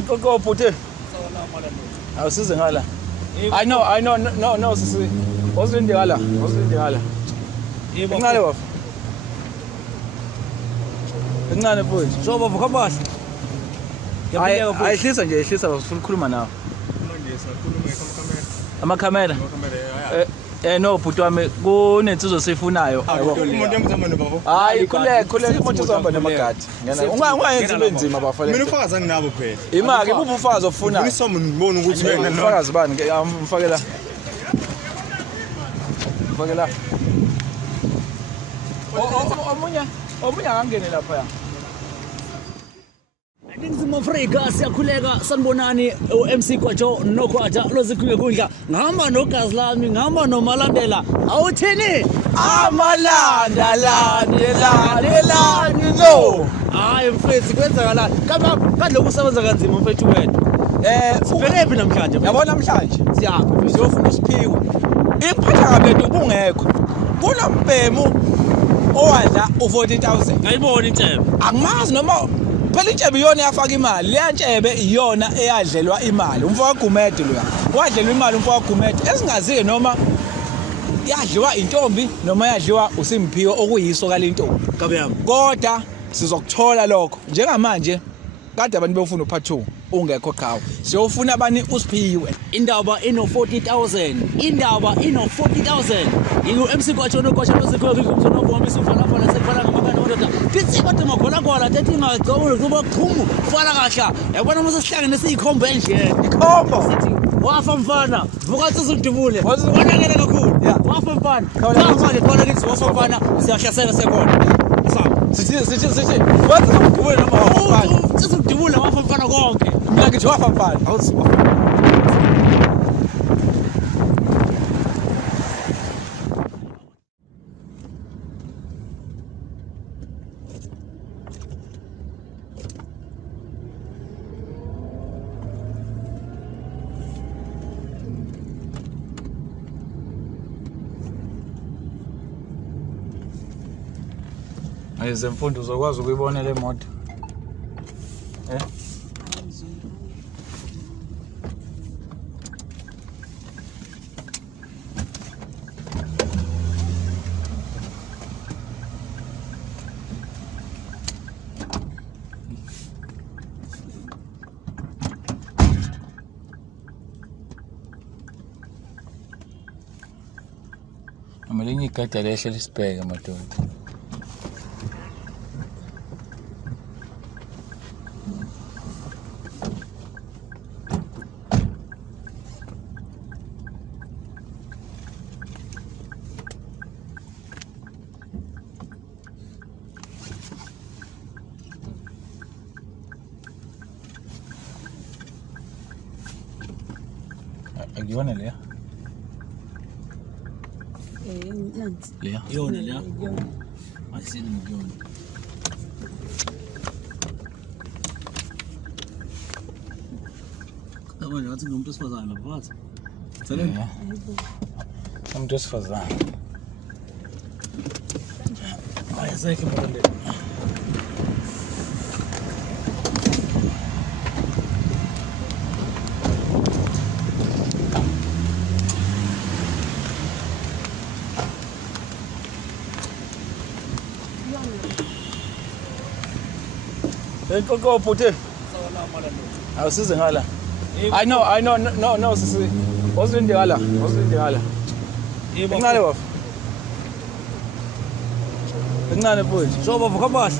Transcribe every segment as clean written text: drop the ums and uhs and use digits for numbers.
Kukhokhwa bhuti. Awusize ngala. I know, no, sisi. Wozilinde ngala. Incane wafu. Incane mfowethu. So bavuka kahle. Ayihlisa nje, ehlisa bafuna ukukhuluma nawe. Amakhamera. No bhuti wami kunensizwe sifunayo. Umuntu emzamane babo. Hayi khuleka imoto zohamba nemagadi. Ungayenzi benzima bafale. Mina ufazi anginabo phela. Imake ibuphi ufazi ofunayo? Unisoma ngibona ukuthi wena ufazi bani mfakela. Mfakela. Omunye angangene lapha ya. Ningizimu Afrika siyakhuleka sanibonani uMC Kwajo noKhwaja lozikhuleke kudla ngihamba nogazi lami ngihamba nomalandela awuthini amalandelani no hayi mfethu kwenzakalani kadle ukusebenza kanzima mfethu wethu siphephi namhlanje yabona namhlanje siyapha siyofuna isiphiwo imphatha kabe nto ubungekho kunombhemu owadla u40,000 ayibona intshebe angimazi noma phela intshebe iyona yafaka imali leya ntshebe iyona eyadlelwa imali umfowabo Gumede loya wadlelwa imali umfowabo Gumede esingazike noma yadliwa intombi noma yadliwa uSimphiwe okuyiso kalentombi kabeyami kodwa sizokuthola lokho njengamanje kade abantu befuna uPART2 ungekho qhawe siyofuna abani uSiphiwe indaba ino40,000 ngingu-MC Kwajo noKhwaja lozikhuleke kumzono ngoba isifana fana sekufana ngamakana kodwa kithi kodwa makhona tethi ingagcobo kuba qhumu fana kahla yabona mase sihlangene siyikhombo endlele ikhombo sithi wafa mfana vuka sizudubule wonakele kakhulu wafa mfana manje khona kithi wafa mfana siyahlasela sekona sithi wathi ukubona noma wafa mfana sizudubule wafa mfana konke mina ngithi wafa mfana awuthi Ayizemfundo uzokwazi ukuyibona le moto. Amalinye igada lehle lisibheke madoda. Akuyona leya? Nansi. Leya? yona leya ayisini ngiyona manje ngathi ngumuntu osifazane lapha wathi Yeah. Umuntu wesifazane. ayizeke manje Kukhokhwa bhuti. Awusize ngala. I know, no, sisi. Wozilinde ngala. Incane wafu. Incane mfowethu. so bavuka kahle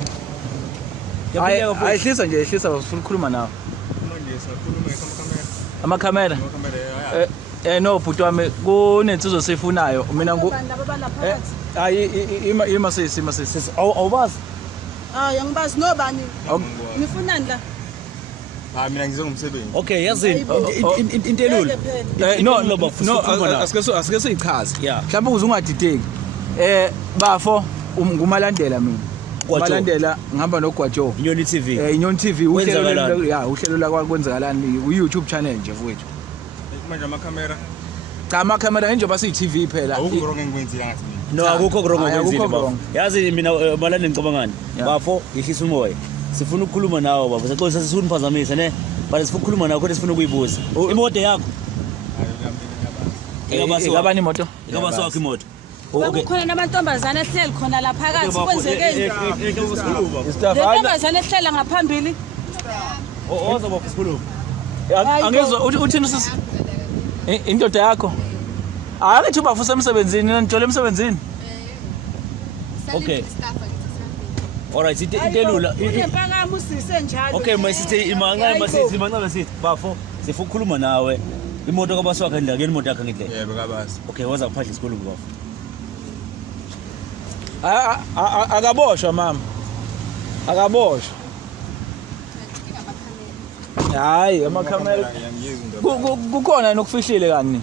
Ayihlisa nje, ehlisa bafuna ukukhuluma nawe. Amakhamera. No bhuti wami kunensizwe sifunayo mina ima sisi awubazi Hayi angibazi nobani. Nifunani la? Mina ngize ngomsebenzi. okay yazini into elula no asike siyichaze Yeah. mhlawumbe ukuze ungadideki bafo ngumalandela mina malandela ngihamba noGwajo Inyoni TV Inyoni TV Kwenzakalani. uhlelo la Kwenzakalani uYouTube channel nje mfowethu Manje amakhamera cha amakhamera njengoba siyi-TV phela awukho wrong engikwenzile ngathi mina. no akukho wrong Hayi, okwenzile akukho bafo wrong. yazi mina malane ngicabangani Yeah. bafo yehlisa umoya sifuna ukukhuluma nawe baba sixolisa sifuna uphazamise ne but sifuna ukukhuluma nawe kodwa sifuna ukuyibuza imoto yakho Ingabani imoto? ingaba sakho imoto Kukhona namantombazane ehleli khona la phakathi kwenzekeni. Staff Lentombazane ehlela ngaphambili. oza baba sikhuluma angizwa uthini sisi? Indoda yakho. Akathi ubafusa emsebenzini nithola emsebenzini. Okay. Alright itelula Unempangamo usise njalo. Okay masithi imanga masithi bafo sifuna ukukhuluma nawe imoto kabaswakhe ndakeni imoto yakhe ngidle Yebo kabasi. okay waza kuphahla isikhuluma bafo Akaboshwa mama. Akaboshwa. Hayi amakhamera kukhona nokufihlile kani.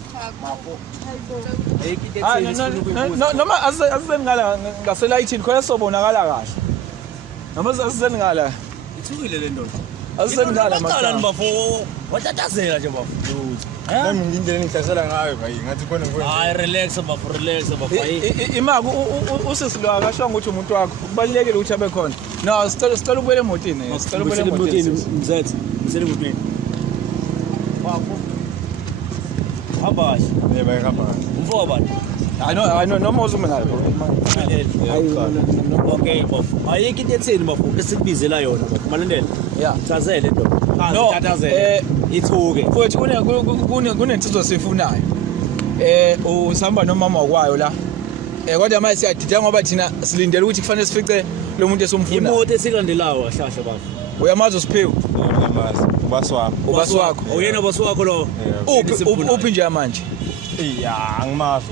Noma asizengala ngaselayithini khona sobonakala kahle. Noma asizengala ithukile le ndoda asizengala maqala bafo watatazela nje bafo Nami ngindlela ngihlasela ngayo bayi ngathi khona hayi relax bafo imaka usisilwa akashonga ukuthi umuntu wakho kubalekile ukuthi abe khona no sicela ubuyele emotini sicela ubuyele emotini mzethe msele emotini bafo abashi yebo ehamba umfo bani I know noma uzumela okay bafo ayike into etheni bafo esibizela yona bafo malandela yeah chazele nto no ithuke futhi kunensizwa sifunayo usihamba nomama wakwayo la kodwa manje siyadida ngoba thina silindele ukuthi kufanele sifice lo muntu esomfuna imoto esilandelayo ahlahla bafo uyamazi usiphiwe kabasi ubasi wakho uyena boss wakho lo uphi nje manje iya angimazi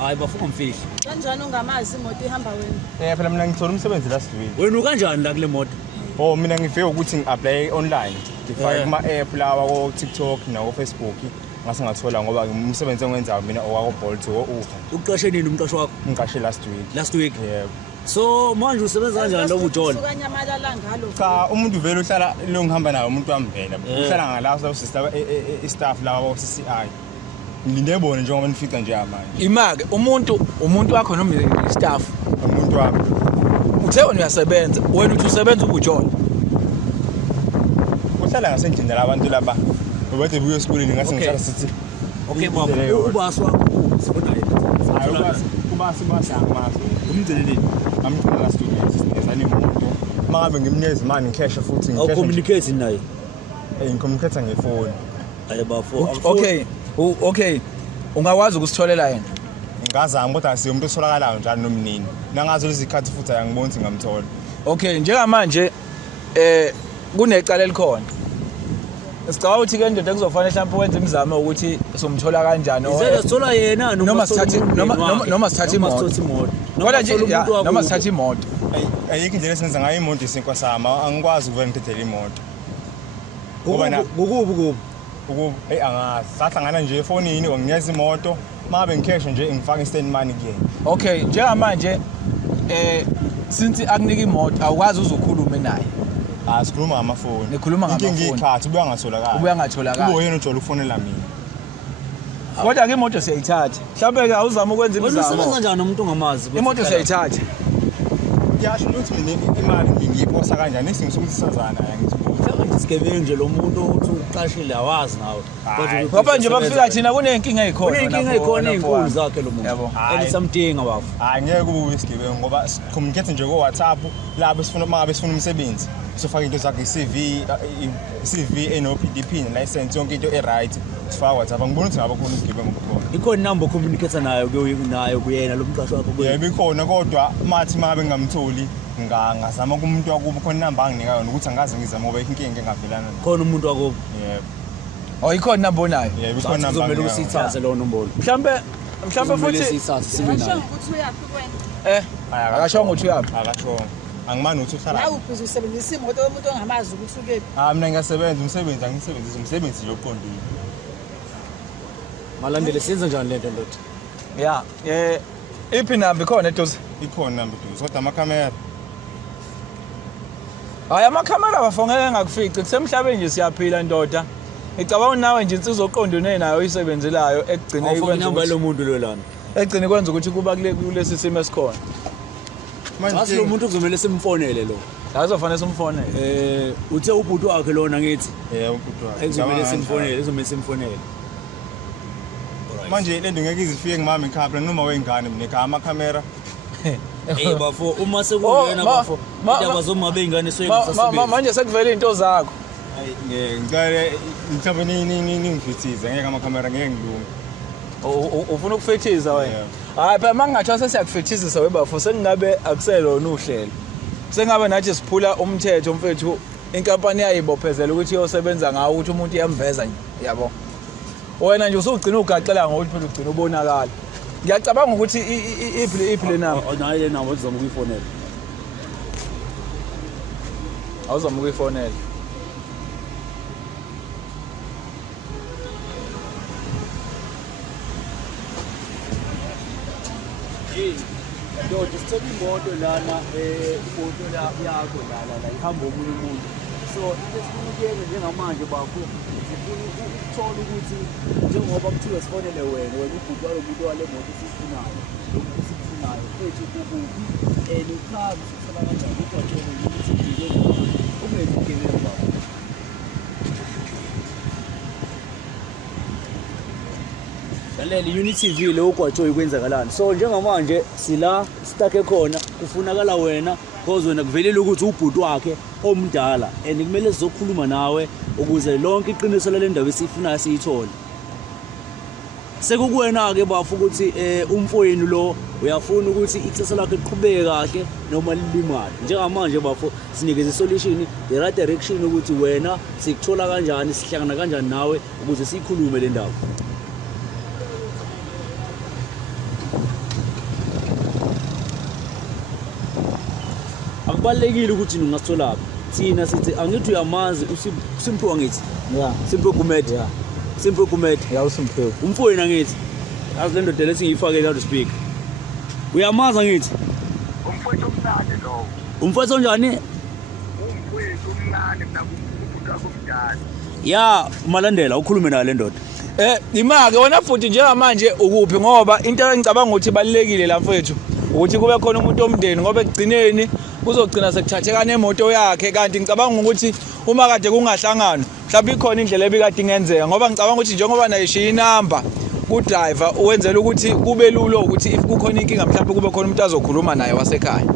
hayi bafuna umfihli Kanjani ungamazi imoto ihamba wena? phela mina ngithola umsebenzi last week wena kanjani la kule moto oh mina ngifike ukuthi ngi-apply online ngifake kuma-app lawa ko-TikTok nako-Facebook ngase ngathola ngoba umsebenzi engiwenzayo mina owako-Bolt o-Uber uqashe nini umqashi wakho ngiqashe last week yebo so manje usebenza kanjani lo John Ukanyamalala ngalo. cha umuntu vele uhlala lo ngihamba nayo umuntu wami vela uhlala ngalawo sister i-staff lawa ko-CCI ngilinde bona njengoba nifica nje manje imake umuntu wakho noma istaff umuntu wami uthe wena uyasebenza wena uthi usebenza ubujona uhlala ngasendlini labantu laba bobade buye esikoleni ngase ngicela sithi okay baba ubasi wakho sifuna ubasi angamazi umdeleleni amthula la students ezani umuntu mangabe ngimnikeza imali ngicash futhi ngicash communicate naye ngicommunicate ngefoni ayi bafo okay ungawazi ukusitholela yena ngazama kodwa asiyo umuntu otholakalayo njalo nomnini nangazo lezi khathi futhi ayangiboni ukuthi ngamthola okay njengamanje kunecala elikhona sicabanga ukuthi ke ndoda kuzofanele mhlawumbe wenze imizamo ukuthi somthola kanjani sithola yena noma sithathe imoto kodwa nje noma sithathe imoto ayikho indlela esenza ngayo imoto isinkwa sama angikwazi ukuvela ngithathele imoto ngoba na ukuba angazi sahlangana nje efonini wanginikeza imoto mabe ngicash nje ngifaka i-stand money kuyena okay njengamanje since akunika imoto awukwazi uzokhuluma naye sikhuluma ngamafoni nikhuluma ngamafoni ngikhathi ubuya ngatholakala uyena ujwayele ukufonela mina kodwa ke imoto siyayithatha mhlawumbe ke awuzama ukwenza imizamo usebenza kanjani nomuntu ongamazi imoto siyayithatha yasho ukuthi mina imali ngiyiposa kanjani isingisukuthi sazana isigebengu nje lo muntu uthi uqashile awazi nawe ngoba nje bafika thina kunenkinga ezikhona ezinkulu zakhe lo muntu elisamdinga bafo hayi ngeke kube isigebengu ngoba communicate nje ko-WhatsApp labo sifuna mangabe sifuna umsebenzi sifaka into zakhe i-CV no-PDP ne-license yonke into e-right sifaka WhatsApp angiboni ukuthi ngaba khona isigebengu khona ikhona number communicate nayo kuyena lo mqashi wakho yebo ikhona kodwa mathi mangabe ngingamtholi ngazama kumuntu wakubo khona inamba anginika yona ukuthi angaze ngizama ngoba inkinga engavelana khona umuntu wakubo yebo ikhona number onayo yebo ikhona number kuzomela usithathe lo nombolo mhlawumbe futhi sithathe sibe nayo Ukuthi uyaphi kwena? akashonga ukuthi uyaphi akashonga angimani ukuthi uhlala La uphiza usebenzisa imoto yomuntu ongamazi ukuthi ukephi. mina ngiyasebenza umsebenzi angisebenzisa umsebenzi nje oqondile malandele siyenza njani lento ndoda yeah iphi number ikhona eduze ikhona number 2 kodwa amakhamera hayi amakhamera bafongeke ngakufici kusemhlabeni nje siyaphila ndoda ngicabanga nawe nje insizwa oqondene nayo isebenzelayo ekugcine ikwenza ukuthi lo muntu lo lana ekugcine kwenza ukuthi kuba kulesi simo esikhona manje lo muntu kuzomela simfonele lo Akuzofanele simfone. Uthe ubhuti wakhe lona ngithi. Ubhuti wakhe. Ekuzomele simfonele. Manje lento ngeke izifike ngimama ekhaya noma wengane mina amakhamera. Bafo uma sekuyena bafo indaba zoma beyingane soyenzisa manje sekuvela into zakho. Ngicela mhlawumbe ningifithize ngeke amakhamera ngeke ngilunge. Ufuna ukufethiza wena? Hayi phela mangingathiwa sesiyakufethizisa webafo sengingabe akuselona uhlelo. Sengabe nathi siphula umthetho mfethu inkampani yayibophezela ukuthi iyosebenza ngawo ukuthi umuntu iyamveza yabo. Wena nje usugcina ugacela ngokuthi phela ugcina ubonakala. Ngiyacabanga ukuthi iphi le number. Nayi le number uzama ukuyifonela. Awuzama ukuyifonela. Yo just take imoto lana imoto yakho la ihamba omunye umuntu. So lesifuna ukuyeka njengamanje bafo sifuna ukuthola ukuthi njengoba kuthiwa sifonele wena ubhuti walomuntu wale moto esifunayo lokhu sifunayo futhi ukuphi ukhazi sithola kanjani ukwatshela ukuthi ngike ungezikelele bafo. Lalela Unity TV lo ukwatshela Kwenzakalani. So njengamanje sila stuck khona kufunakala wena because wena kuvelela ukuthi ubhuti wakhe omdala and kumele sizokhuluma nawe ukuze lonke iqiniso lendaba esifunayo siyithole. Sekukuwena ke bafu ukuthi umfowenu lo uyafuna ukuthi ikusasa lakhe liqhubeke kahle noma lilimale. Njengamanje bafu sinikeze solution the right direction ukuthi wena sikuthola kanjani sihlangana kanjani nawe ukuze sikhulume le ndaba. Akubalekile ukuthi ningasithola thina sithi angithi uyamazi uSimphiwe ngithi Simphiwe Gumede Simphiwe Gumede USimphiwe umfowenu ngithi azilendo dele singiyifake la to speak uyamazi ngithi umfowethu omncane lo umfowethu onjani umfowethu omncane mina kumuntu akumdala ya umalandela ukhulume nayo le ndoda imake wena futhi njengamanje ukuphi ngoba into engicabanga ukuthi balekile la mfethu ukuthi kube khona umuntu omndeni ngoba ekugcineni kuzogcina sekuthatheka nemoto yakhe kanti ngicabanga ukuthi uma kade kungahlangana mhlawumbe ikhona indlela ebikade ingenzeka ngoba ngicabanga ukuthi njengoba nayishiya inamba ku driver uwenzela ukuthi kube lula ukuthi if kukhona inkinga mhlawumbe kube khona umuntu azokhuluma naye wasekhaya.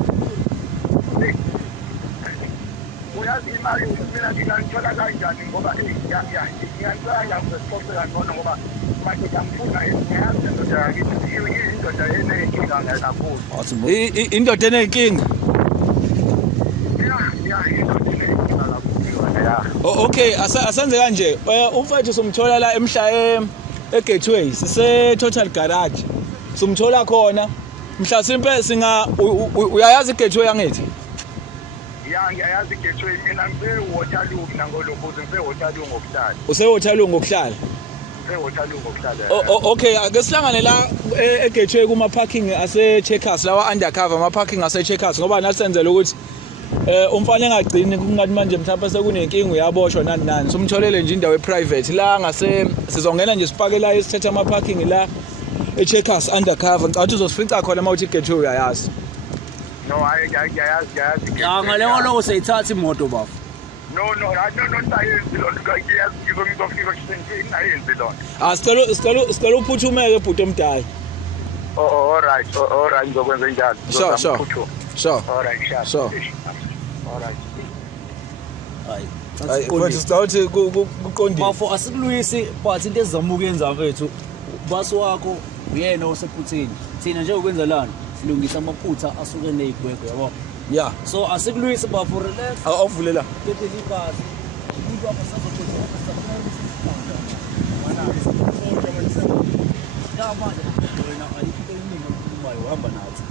uyazi imali mina ngiyangithola kanjani ngoba ngiyantshaya ngizoxoxela ngona ngoba manje ngiyamfuna ngiyazi ndoda yakithi indoda enenkinga kakhulu. Indoda enenkinga. Okay asenze kanje umfethu somthola la emhla eGateway sise Total Garage somthola khona mhla simpe singa uyayazi iGateway yangithi ngiyayazi iGateway mina ngiseWaterloo mina ngolokhuze ngiseWaterloo ngokuhlala useWaterloo ngokuhlala ngiseWaterloo ngokuhlala okay ake sihlangane la eGateway kuma parking ase Checkers lawa undercover ama parking ase Checkers ngoba nasenzela ukuthi umfana engagcini kungathi manje mhlawumbe sekunenkinga uyaboshwa nani nani somtholele nje indawo eprivate la ngase sizongena nje sipake la esithatha ama parking la eCheckers undercover ngicabanga uzosifica khona mawuthi iGateway uyayazi. No ngiyayazi ngale ngolo usayithatha imoto bafo. No sayenzi lo ngiyayazi ngizofika kusendini nayenzi lo sicela uphuthumeke bhuti omdala. All right ngizokwenza njalo. Sure. All right, sure. All right. Hayi mfethu sitawuthi kuqondile. Bafo asikuluyisi but into ezizama ukuyenza mfethu basi wakho uyena osephuthini. Thina nje Kwenzakalani silungisa amaphutha asuke nezigwegwe yabo. Yeah. So asikuluyisi bafo relax. Awuvulela. Kephi libazi. Umuntu abasazokhona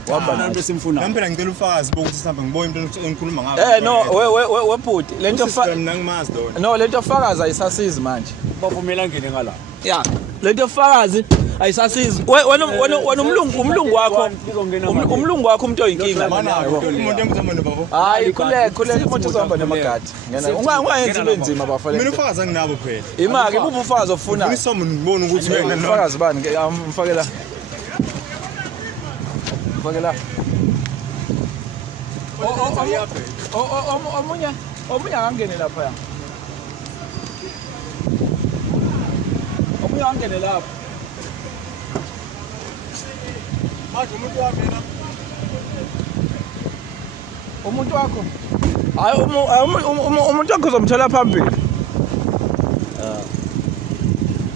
Wahamba nathi simfuna. Ngempela ngicela ufakazi bokuthi sihambe ngibone into engikhuluma ngayo. No webhuti lento mina ngimazi dona. No lento fakazi ayisasizi manje. Bavumela ngene ngala. Yeah. Lento fakazi ayisasizi. Wena umlungu wakho umlungu wakho umuntu oyinkinga umuntu engizoma nobaba. Hayi khuleka imoto zohamba nemagadi. Ngena ungayenzi ibenzima bafana. Mina ufakazi anginabo phela. Imake bubu ufakazi ofuna. Ngisomo ngibona ukuthi wena ufakazi bani mfake la. Fake la. omunye angangene lapha. Omunye angangene lapha. Manje umuntu wami la. Umuntu wakho. Hayi umuntu wakho uzomthola phambili.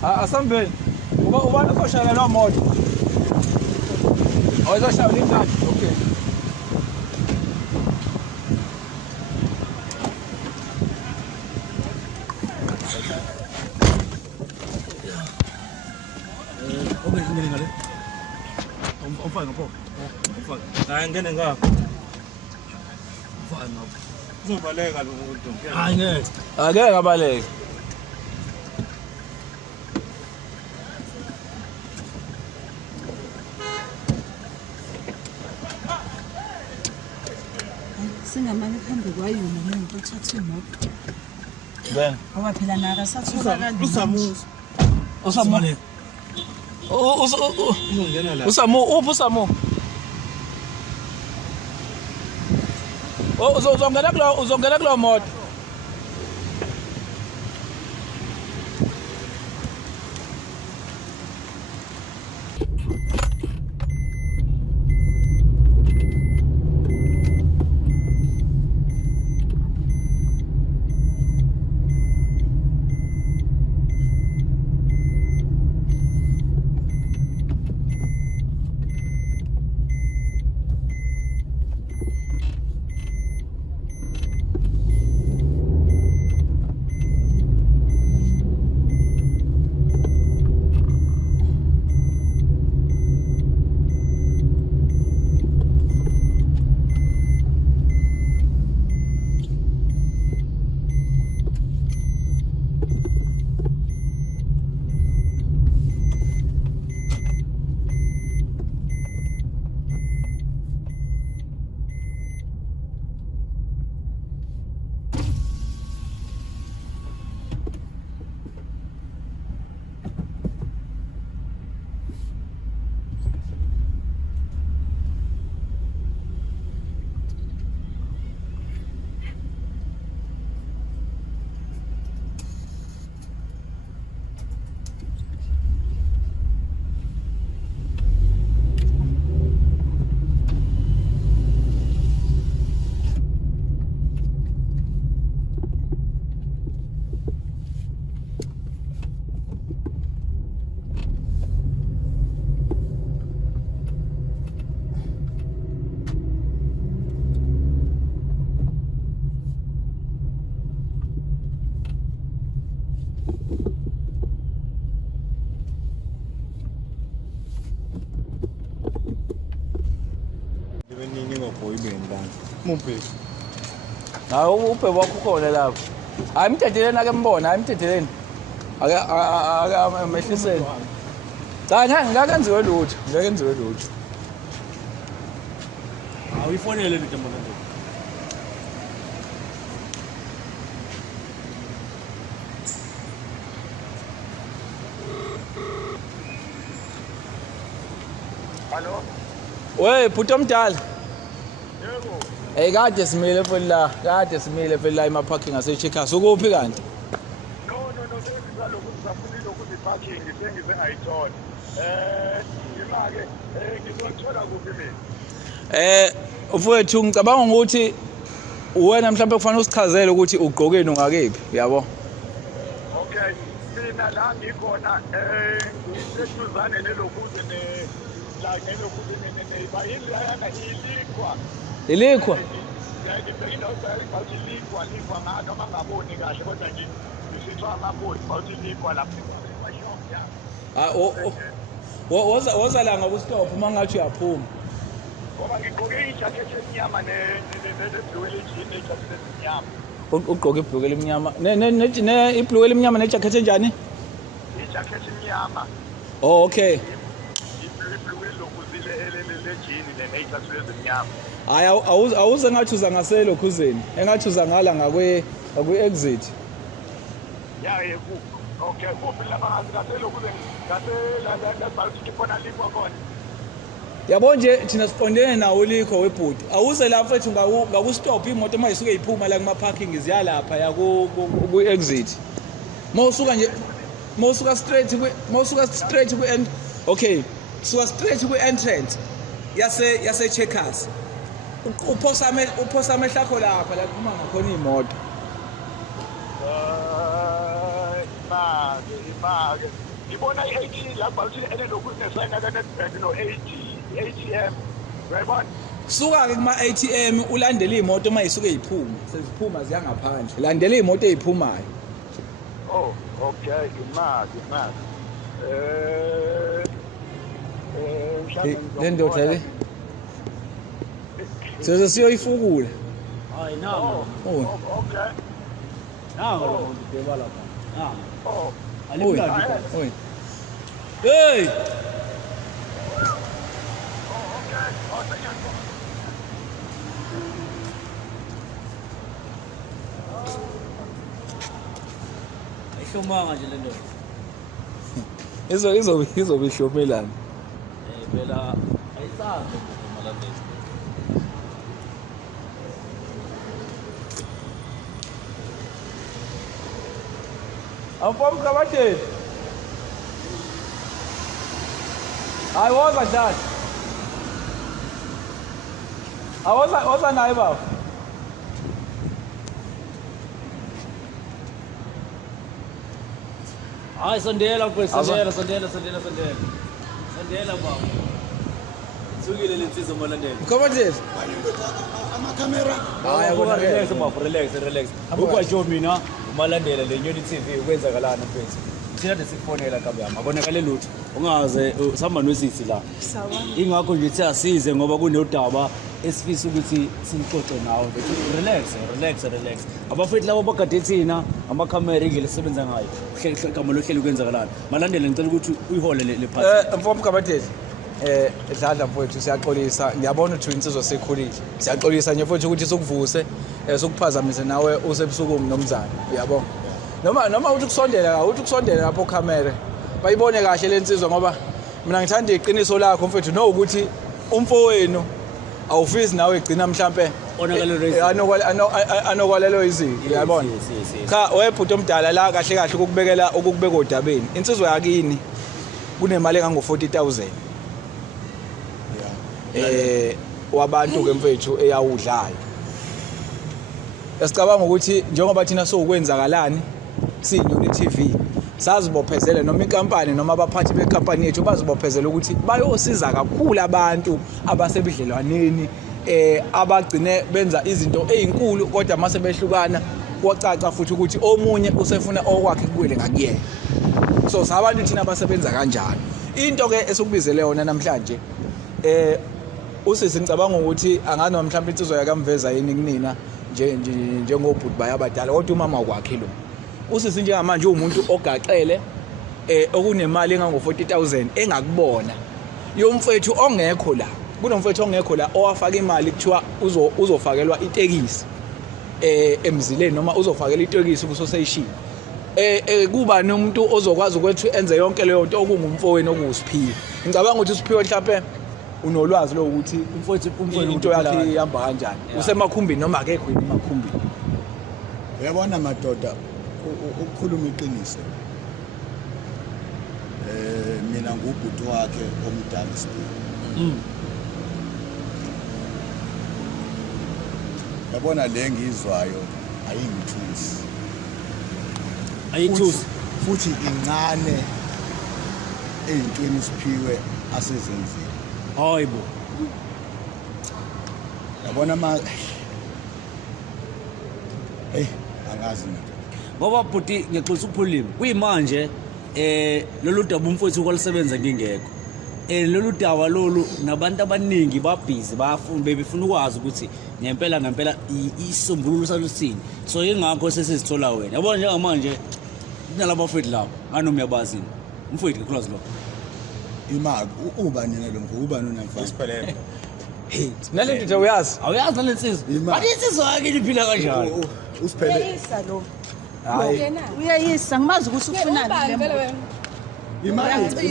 Asambeni. Ubani uzoshayela lo moto? Ozoshayela ingadi. Okay. Okay, ngene ngale. Umfaka ngapho. Umfaka. Hayi ngene ngapho. Umfaka ngapho. Uzobaleka lo muntu. Hayi ngeke. Akeke abaleke. Singamane phambi kwayona umuntu uthatha imoto. Bena. Ngoba phela naka sathola Usamuza. Usamu. Uzongena la. Usamu, uphi Usamu? Uzongena kulo moto. Muphi? Hayi ubhe wakho khona lapho. Hayi imthetheleni ake mbona, hayi imthetheleni. Ake amehliseni. Cha ngeke enziwe lutho, ngeke enziwe lutho. Awuyifonele le ntombi nto. Hallo? Wey bhuti omdala. Yebo. Hey kade simile phela la ema parking aseChicago. Ukuphi kanti? No, sengizwa lokhu ngisafunile ukuthi parking sengize ngayithola. Imake ngizothola kuphi mina? Ufowethu ngicabanga ukuthi wena mhlawumbe kufanele usichazele ukuthi ugqokeni ungakephi, yabo? Okay. Mina la ngikhona ngiseduzane nelokuze la nelokuze nebayini la yana ilikwa. Ilikwa? Ngiyayibhekile ukuthi ilikwa ngaka mangaboni kahle kodwa nje ngisithiwa amaboni bawuthi ilikwa lapha eshop ya. Woza la ngakustop uma ngathi uyaphuma. Ngoba ngigqoke ijacket emnyama nebhluwe lejini nejacket emnyama. Ugqoke ibhluke elimnyama. Ne ibhluke elimnyama nejacket enjani? Ijacket emnyama. Oh okay. Ibhluke lokuzile lejini nejacket emnyama. Hayi awuze ngathi uza ngaselo khuzeni. Engathi uza ngala ngakwe exit. Ya yebo. Okay, kuphi lapha ngaselo kuze ngasela la bawuthi khona likwa khona. Yabo nje thina siqondene nawo likho webhodi. Awuze lapha ethi ngakustop imoto mayisuke iphuma la kuma parking ziyalapha ya ku exit. Mawusuka straight ku end. Okay. Suka straight ku entrance. Yase checkers. Uphosa amehla akho lapha la kuma ngakhona imoto. Image. Ibona i-80 lapha uthi enokunesayina kaNetbank no-ATM. Right? Suka ke kuma ATM ulandela imoto mayisuke iphuma. Seziphuma ziyangaphandle. Landela imoto eziphumayo. Oh, okay. Image. Le ndoda le. Siyoyifukula. Hayi nawo. Oh. Okay. Nawo ngideba lapha. Oh. Alimlandi. Oi. Hey. Ayishomanga nje le ndoda. Izobe ihlomelana. Phela ayisazi umalandeli. Amfam kabathe. I was a neighbor. Hayi sondela mfowethu, sondela baba. Sukile lensiza umalandeli. Kabathe. Amakamera. Hayi relax. Ukwajo mina umalandela le Nyoni TV ukwenzakalani mfowethu. Thina desifonela kabuyama. Abonakale lutho. Ungaze sihamba nosisi la. Sawa. Ingakho nje siya size ngoba kunodaba esifisa ukuthi sinixoxe nawe. Relax. Abafethu labo bagade thina amakhamera indlela esebenza ngayo. Igama lohlelo ukwenzakalani. Malandela ngicela ukuthi uyihole le part. Mfam kabathe. Dladla mfowethu siyaxolisa. Ngiyabona ukuthi insizwa sekhulile. Siyaxolisa nje mfowethu ukuthi sokuvuse sokuphazamise nawe usebusuku nomzana. Uyabona? Noma uthi kusondela lapho camera. Bayibone kahle lensizwa ngoba mina ngithanda iqiniso lakho mfowethu no ukuthi umfowenu awufisi nawe egcina mhlambe anokwalelo izinto uyabona cha webhuti omdala la kahle ukukubeka odabeni insizwa yakini kunemali engango 40,000 wabantu ke mfowethu eyawudlayo esicabanga ukuthi njengoba thina sokwenzakalani siyiNyoni TV sazibophezela noma inkampani noma abaphathi becompany yethu bazibophezela ukuthi bayosiza kakhulu abantu abasebidlelwaneni abagcine benza izinto ezinkulu kodwa mase behlukana kwacaca futhi ukuthi omunye usefuna okwakhe kuwele ngakuyena so sabantu thina abasebenza kanjalo into ke esukubizele yona namhlanje usisi ngicabanga ukuthi angano mhlawumbe insizwa yakamveza yini kunina njengobhuti bayabadala kodwa umama kwakhe lo usisi njengamanje umuntu ogaxele okunemali engango 40,000 engakubona yomfethu ongekho la kunomfethu ongekho la owafaka imali kuthiwa uzofakelwa itekisi emzileni noma uzofakela itekisi kusosation kuba nomuntu ozokwazi ukuthi enze yonke leyo nto okungumfowenu okuSiphiwe ngicabanga ukuthi uSiphiwe mhlawumbe unolwazi lokuthi umfowethu into yakhe ihamba kanjani usemakhumbini noma akekho yini emakhumbini uyabona madoda ukukhuluma iqiniso mina ngubhuti wakhe omdala Siphiwe yabona le ngizwayo ayingithusi futhi incane eyintweni Siphiwe asezenzile hayibo yabona angazi ngoba bhuti ngixolisa ukuphulima kuyimanje lolu daba umfowethu kwalisebenza ngingekho lolu daba lolu nabantu abaningi babhizi befuna ukwazi ukuthi ngempela isisombululo salusini so ingakho sesizithola wena yabona njengamanje kunalabo bafethu labo anomiyabazi umfowethu close lo imali uba nina lo mfowethu uba nonamfana isiphelele hey nale nto uyazi awuyazi nalensizwa bathi insizwa yake iphila kanjani usiphele uyayisa lo uyayisa ngimazi ukuthi ufunani ngempela wena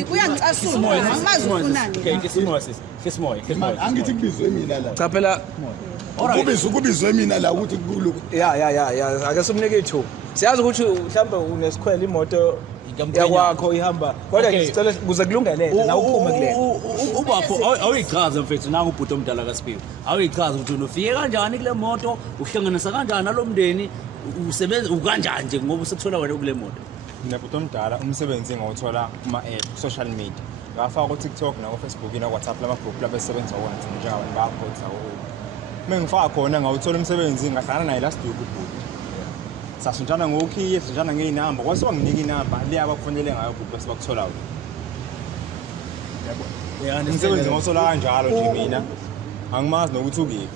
Kuyangicasula. Angimazi ufunani. Okay, kisimoya. Angithi kubizwe mina la. Cha phela Kubizwe mina la ukuthi kuluku. ya ake simnike ithuba. Siyazi ukuthi mhlawumbe unesikhwele imoto yakwakho ihamba kodwa Okay. ngicela kuze kulungelele na uphume kulena. Ubapho awuyichaza mfethu nangu ubhuti omdala kaSiphiwe. Awuyichaza ukuthi ufike kanjani kule moto, uhlanganisa kanjani nalomndeni, usebenza ukanjani nje ngoba usekuthola wena kule moto. Mina bhuti omdala umsebenzi ngawuthola kuma-app social media ngafaka ku-TikTok nako-Facebook naku-WhatsApp lama-group lapho esisebenza wona thina njengabantu bakhoza uma ngifaka khona ngawuthola umsebenzi ngahlangana naye last week ubhuti sashintshana ngokhiye sashintshana ngey'namba kwase wanginika inamba le abakufanele ngayo ubhuti bese bakuthola wena umsebenzi ngawuthola kanjalo nje mina angimazi nokuthi ukephi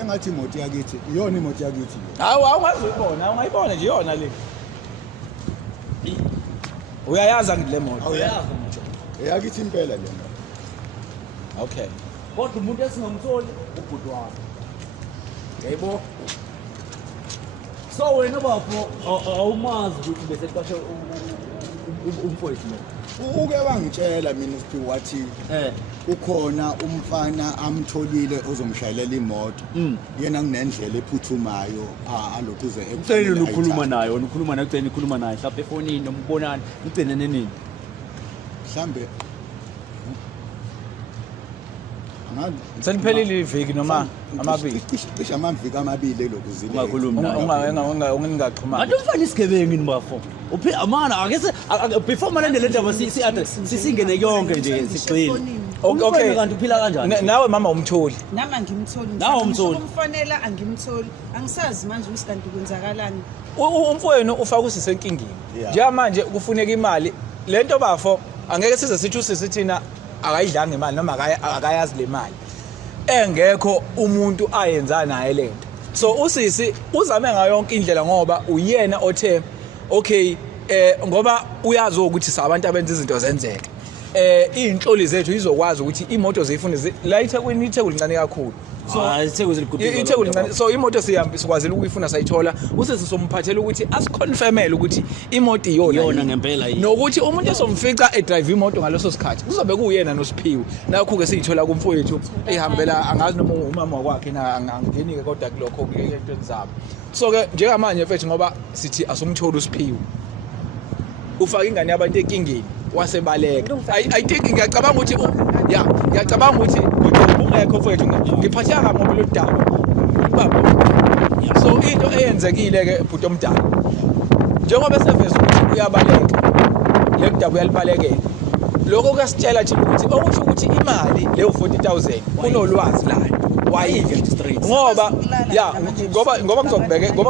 Engathi imoto yakithi iyona imoto yakithi. Hawu awungazuyibona awungayibona nje yona le. Uyayaza ngile moto. Yakithi impela lena. Okay. Kodwa umuntu esingamtholi ubhuti wakho. Yebo. So wena bapho awumazi ukuthi bese kuqashe umfowethu lo. Uke wangitshela mina uSiphiwe wathi ukhona umfana amtholile ozomshayelela imoto. Yena kunendlela ephuthumayo alokuze Ucela ukukhuluma naye, ukhuluma naye ugcina ukhuluma naye mhlawumbe efonini nombonani, ugcine nenini. Mhlambe Seniphelile iviki noma amabili. cishe amaviki amabili lokuzile. Ungakhulumi naye. Ungaxhumana. Kanti umfana isigebengu ini bafo. Uphi amana ake before malende le ndaba sisingene yonke nje sigcine. Okay. Kanti uphila kanjani? Nawe mama umtholi. Nama ngimtholi. Nawe umtholi. Umfonela angimtholi. Angisazi manje ukuthi kanti kwenzakalani. Umfowenu ufaka usisenkingeni. Njengamanje kufuneka imali. Lento bafo angeke size sithi usisithina akayidlanga imali noma akayazi le mali. Engekho umuntu ayenza naye lento. So usisi uzame ngayo yonke indlela ngoba uyena othe okay ngoba uyazi ukuthi sabantu abenza izinto zenzeke. Inhloli zethu izokwazi ukuthi imoto zifune la iThekwini lincane kakhulu. So iThekwini so imoto sikwazile ukuyifuna sayithola usisi somphathela ukuthi asiconfirmele ukuthi imoto iyona ngempela yini nokuthi umuntu esomfica edrive imoto ngaleso sikhathi kuzobe kuyena noSiphiwe nakho ke siyithola kumfowethu ehambela angazi noma umama wakwakhe na angenike kodwa kulokho kuyentweni zabo. So ke njengamanje mfethu ngoba sithi asumthola uSiphiwe ufaka ingane yabantu enkingeni wasebaleka. I think ngiyacabanga ukuthi ngiyacabanga ukuthi ungekho mfethu ngiphatheka ngoba lo daba baba. So into eyenzekile ke bhuti omdala njengoba eseveza ukuthi uyabaleka le daba uyalibalekela lokho kuyasitshela thina ukuthi okusho ukuthi imali leyo 40,000 unolwazi layo wayike ngoba ngoba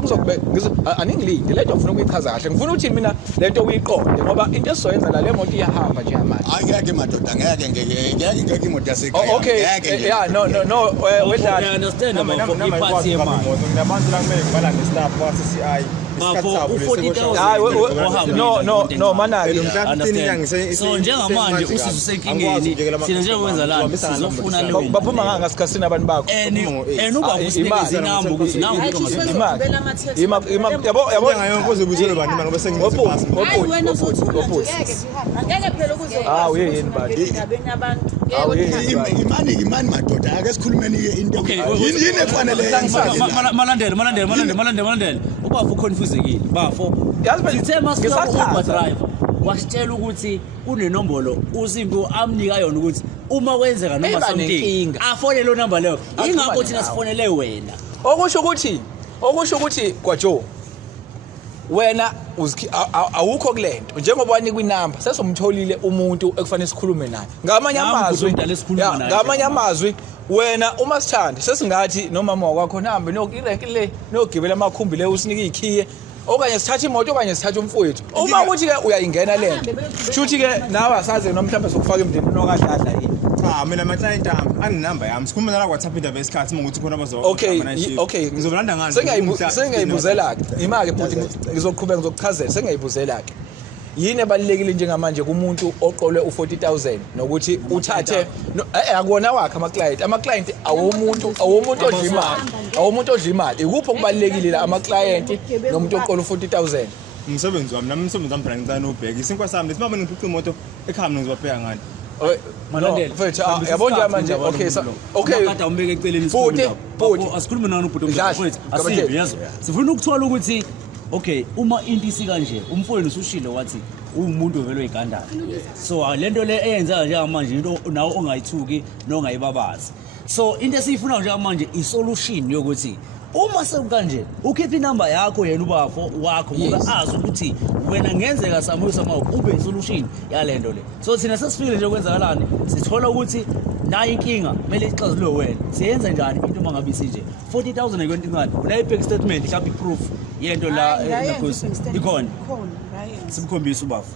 kuzokubeka aningilinde lento ngifuna ukuyichaza kahle ngifuna ukuthi mina lento uyiqonde ngoba into esizoyenza la le moto iyahamba nje manje Ngeke madoda ngeke imoto yasekhaya. Okay no wedlala I understand about iphathi yemali. nginabantu la kumele ngibala nestaff kwa-CCI no manaki So njengamanje usisi usenkingeni sina njengokwenza lana sizofuna leyo baphuma ngasikhathini abantu bakho uba usinikeza inamba ukuthi nawe yabo ngayonke uzobuzele bani mina ngoba sengiziphansi Hayi wena uzothula nje angeke phela ukuzoba. Uyini bathi Endabeni abantu. Imani madoda ake sikhulumeni into. Yini efanele malandela ubafo confusingile bafo sithe masikuba driver wasitshela ukuthi kunenombolo uSipho amnika yona ukuthi uma kwenzeka noma something afone lo number leyo ingakho thina sifonele wena okusho ukuthi kwaJoe wena awukho kulento njengoba wanika inamba sesomtholile umuntu ekufanele sikhulume naye ngamanye amazwi wena uma sithanda sesingathi nomama wakwakho nahambe irenki le nogibela amakhumbi le usinike ikhiye okanye sithatha imoto okanye sithatha umfowethu uma ukuthi ke uyayingena lento futhi ke nawe asaze noma mhlawumbe sokufaka emndeni nokadladla yini mina ama-client ami aninamba yami sikhuluma la WhatsApp indaba yesikhathi uma ukuthi khona okay ngizolanda ngani sengiyayibuzela-ke ima-ke bhuti ngizoqhubeka ngizokuchazela sengiyayibuzela-ke yini ebalulekile njengamanje kumuntu oqolwe u40,000 nokuthi uthathe akuwona wakhe ama-client awomuntu odla imali ikuphi okubalulekile la ama-client nomuntu oqolwe u40,000 umsebenzi wami nami umsebenzi wami phela ngicela ubheka isinkwa sami lethi mama ngiphuca imoto ekhaya mina ngizobheka ngani Malandela mfethu yabona nje manje okay kade umbeke eceleni futhi asikhulume nani ubhuti mfethu asibe yazo sifuna ukuthola ukuthi okay uma into isikanje umfowenu usushilo wathi umuntu vele oyigandana so lento le eyenza njengamanje into nawo ongayithuki nongayibabazi so into esiyifuna njengamanje isolution yokuthi uma sekanje ukhipha inamba yakho yena ubafo wakho ngoba azi ukuthi wena ngenzeka samuyisa mawuku ube isolution yalento le so thina sesifikile nje kwenzakalani sithola ukuthi nayo inkinga kumele ixazulwe wena siyenza njani into mangabe isinje 40,000 ekwenta incane una bank statement mhlawumbe iproof yento la enakhosi ikhona simkhombisa ubafo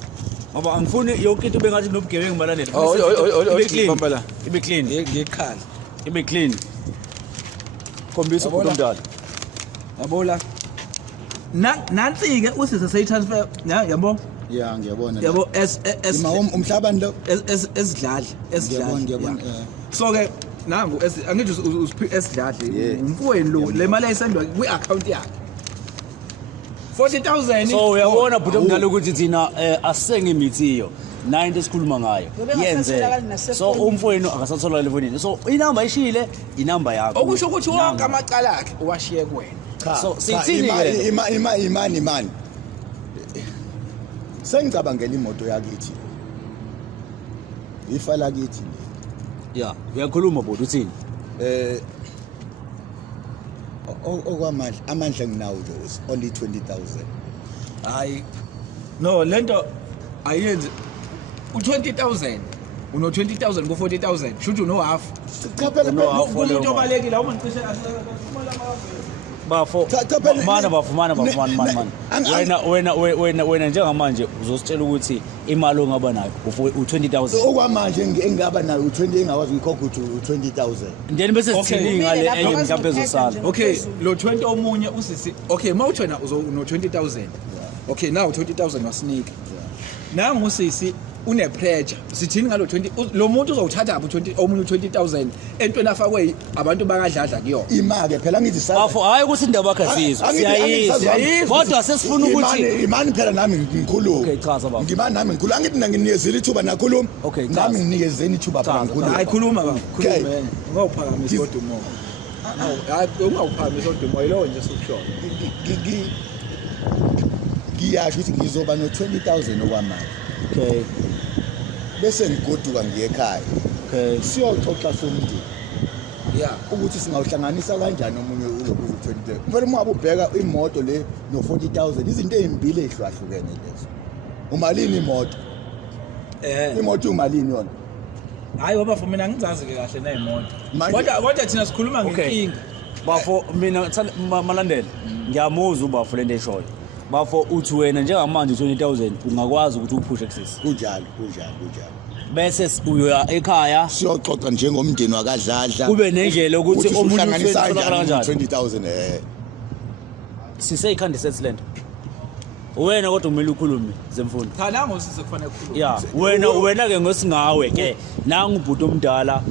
ngoba angifuni yonke into bengathi nobugebengu balandela ibe clean ngikhala ibe clean khombisa umuntu omdala yabola nansi ke usise seyitransfer yabo Yeah, ngiyabona. yabo umhlabani lo esidladla ngiyabona. so ke nangu angithi usiphi esidladla umfowenu lo le mali ayisendwa kwi account yakhe 40,000 so uyabona bhuti omdala ukuthi thina asengemithi nayo into esikhuluma ngayo yenze so umfowenu akasathola lefonini so inamba ishile inamba yakho okusho ukuthi wonke amacala akhe uwashiye kuwena so sithini ke imani sengicabangela imoto yakithi ifa lakithi yeah uyakhuluma bhuti uthini okwamandla amandla nginawo those only 20,000 hayi no lento ayenzi u20,000 uno 20,000 ku 40,000 should no half cha phela umuntu obalekile uma ngicishe bafo mana wena njengamanje uzositshela ukuthi imali ongaba nayo u20,000 okwamanje engaba nayo u20 engakwazi ukukhokha u20,000 then bese sithini ngale enye mhlawumbe ezosala okay lo 20 omunye usisi okay mawuthona uno 20,000 okay now 20,000 wasinika nangu usisi une pressure sithini ngalo 20 lo muntu uzowuthatha apho 20 omunye 20,000 entweni afakwe abantu bakadladla kuyo imake phela ngithi bafo hayi ukuthi indaba yakhe sizwe kodwa sesifuna ukuthi imani phela nami ngikhuluma okay chaza bafo ngimani nami ngikhuluma angithi nginikezile ithuba nakhuluma nami nginikezeni ithuba phela ngikhuluma hayi khuluma baba khuluma ungawuphakamisa kodwa umoya hayi ungawuphakamisa kodwa umoya lo nje sokuhlola ngiyasho ukuthi ngizoba no 20,000 okwamanje okay bese ngigoduka ngiye ekhaya okay siyoxoxa somndeni ukuthi singawuhlanganisa kanjani omunye uloku 20,000 mfana uma ubheka imoto le no 40,000 izinto ezimbili ezihlwahlukene lezo umalini imoto imoto umalini yona hayi baba for mina ngizazi ke kahle nayimoto kodwa thina sikhuluma ngenkinga bafo mina malandela ngiyamuzwa ubafo lento eshoyo bafo uthi wena njengamanje 20,000 ungakwazi ukuthi uphushe kusisi kunjalo bese uyoya ekhaya siyoxoxa njengomndeni wakadladla kube nendlela ukuthi omunye uhlanganisa kanjani 20,000 siseyikhandi sethlento wena kodwa kumele ukhulume zemfundo cha nangu sise kufanele ukukhuluma wena ke ngosingawe ke nangu ubhuti omdala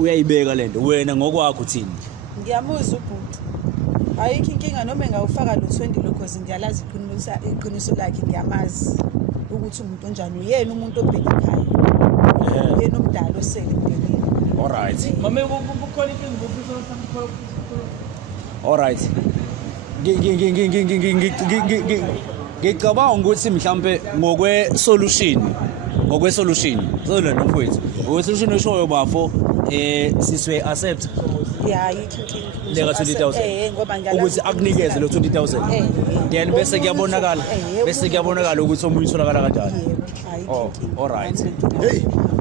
uyayibeka lento wena ngokwakho uthini ngiyamuzwa ubhuti ayikho inkinga noma engawufaka lo 20 lokhozi ngiyalazi iqiniso lakhe ngiyamazi ukuthi umuntu onjani uyena umuntu obheka ekhaya yena omdala osele emndenini alright mama kukhona inkinga ngofisa alright ngicabanga ukuthi mhlambe ngokwe-solution zolento mfowethu ngokwe-solution eshoyo bafo siswe accept leka 20,000 ukuthi akunikeze lo 20,000 then bese kuyabonakala ukuthi omunye utholakala kanjani alright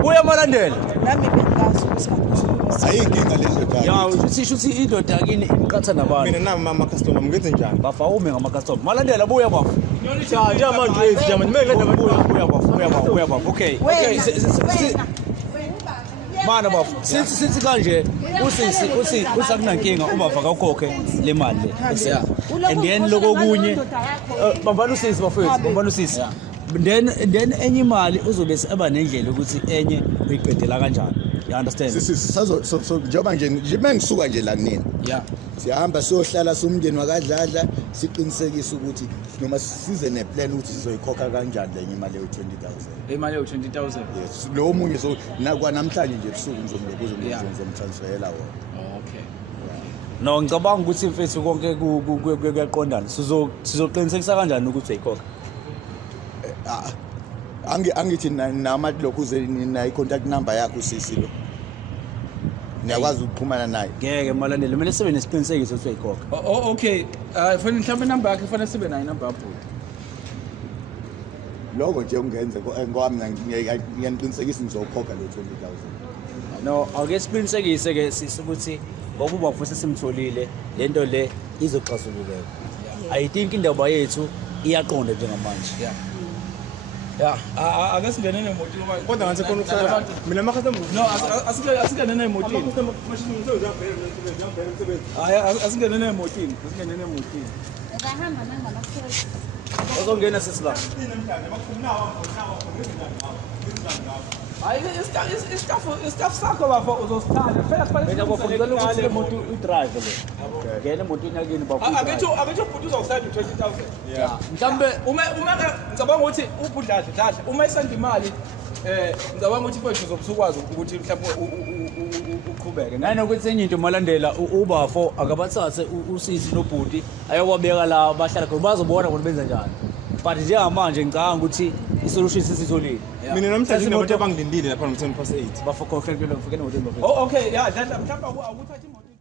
buya malandela nami bengazi ukuthi ayinkinga lezo sisho ukuthi indoda yakini iqatha nabantu mina nami ama customer ngenze njani bafawume ngama customer malandela buya bafo buya bafo okay mana bafo sithi kanje usisi akunankinga ubava kakhokhe le mali le and then lokunye bambana usisi bafowethu bambana usisi then enye imali uzobe aba nendlela ukuthi enye uyiqedela kanjani You understand? So njengoba nje mengisuka nje la kunini. Yeah. Siyahamba siyohlala somndeni wakadladla siqinisekise ukuthi noma size neplan ukuthi sizoyikhokha kanjani lenye imali ye20,000. Imali yo20,000. Yes. Lo munye so namhlanje nje ebusuku ngizomtransferela wona. Okay. No, ngicabanga ukuthi mfethu konke kuyaqondana. Sizoqinisekisa kanjani ukuthi uyikhokha? Angithi nama lokhu ze na contact number yakho sisi lo. Niyakwazi ukuxhumana naye. Ngeke malandela, kumele sibe nesiqinisekiso ukuthi uyikhokha. Okay. Fanele mhlawumbe number yakhe fanele sibe nayo number yakho. Lokho nje ungenze ngokwami ngiyaniqinisekisa ngizokhokha lo 20,000. No, ake siqinisekise ke ukuthi ngoba uba futhi simtholile lento le izoxazululeka. I think indaba yethu iyaqonda njengamanje. Yeah. Ake singene nemotini ngoba Kodwa ngathi khona ukusala. Mina makhasema. No, asingene nemotini. Asingene nemotini. Ngahamba nangamakhosi. Uzongena sisila. Hayi istaff sakho bafo uzosithatha. Phela kufanele Mina bafundela ukuthi le moto udrive le. Ngene emotini yakini bafundela. Aketho futhi uzawusayina 20,000. Yeah. Mhlambe uma ngicabanga ukuthi ubudladla uma isanda imali ngicabanga ukuthi mfethu uzokwazi ukuthi mhlawumbe uqhubeke. nanokuthi enye into malandela ubafo akabathathe usisi nobhuti ayokwabeka la bahlala khona bazobona bona benza njani. But njengamanje ngicabanga ukuthi isolution sisitholile. Mina namhlanje nabantu abangilindile lapha ngo 8:10. Bafo confirm ngifike nemotini bafo. Oh okay, yeah, dladla mhlawumbe awuthathi imoto.